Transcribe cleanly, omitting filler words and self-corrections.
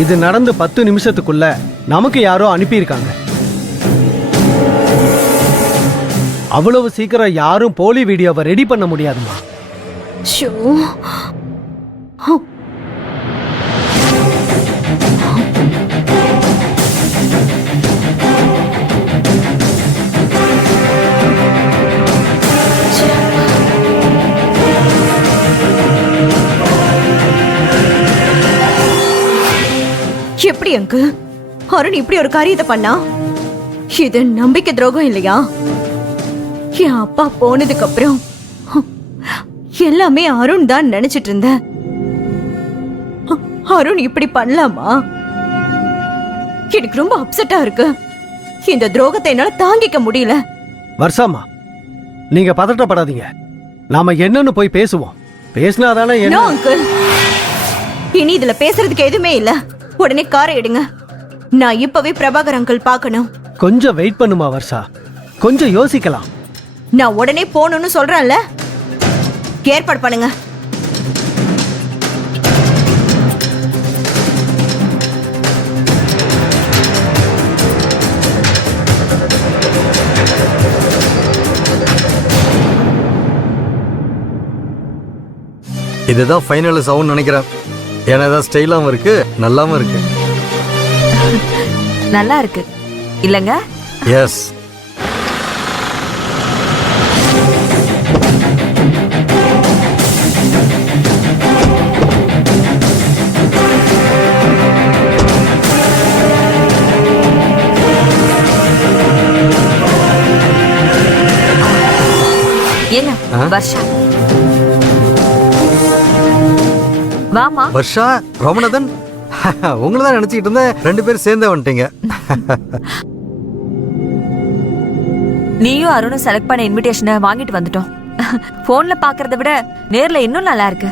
இது நடந்து 10 நிமிஷத்துக்குள்ள நமக்கு யாரோ அனுப்பியிருக்காங்க. அவ்வளவு சீக்கிரம் யாரும் போலி வீடியோவை ரெடி பண்ண முடியாதுமா. ஷோ, எப்படி அங்கிள் அருண் இப்படி ஒரு காரியத்தை பண்ணா? இது நம்பிக்கை துரோகம் இல்லையா? என் அப்பா போனதுக்கு அப்புறம் எல்லாமே அருண் தான் நினைச்சிட்டு இருந்தேன். அருண் இப்படி பண்ணலாமா? எனக்கு ரொம்ப அப்செட்டா இருக்கு. இந்த துரோகத்தை என்னால தாங்கிக்க முடியல. வர்ஷாமா, நீங்க பதட்டப்படாதீங்க. நாம என்னன்னு போய் பேசுவோம். பேசினாதானே நோ அங்கிள், இனி இதுல பேசுறதுக்கு எதுவுமே இல்ல. உடனே காரை எடுங்க. நான் இப்பவே பிரபாகர் அங்கிள் பார்க்கணும். கொஞ்சம் வெயிட் பண்ணுமா வர்ஷா, கொஞ்சம் யோசிக்கலாம். நான் உடனே போகணும்னு சொல்றேன்ல, ஏற்பாடு பண்ணுங்க. இதுதான் ஃபைனல் சவுண்ட் நினைக்கிறேன். ஏன்னா ஏதாவது ஸ்டைலாகவும் இருக்கு, நல்லாவும் இருக்கு. நல்லா இருக்கு இல்லங்க? எஸ். என்ன வர்ஷா? வாமா. வர்ஷா, ராமநாதன், உங்களை தான் நினைச்சிட்டு இருந்தேன். 2 பேரும் சேர்ந்தே வந்துட்டீங்க. நீயும் அருணும் செலக்ட் பண்ண இன்விடேஷனை வாங்கிட்டு வந்துட்டோம். போன்ல பாக்குறத விட நேர்ல இன்னும் நல்லா இருக்கு.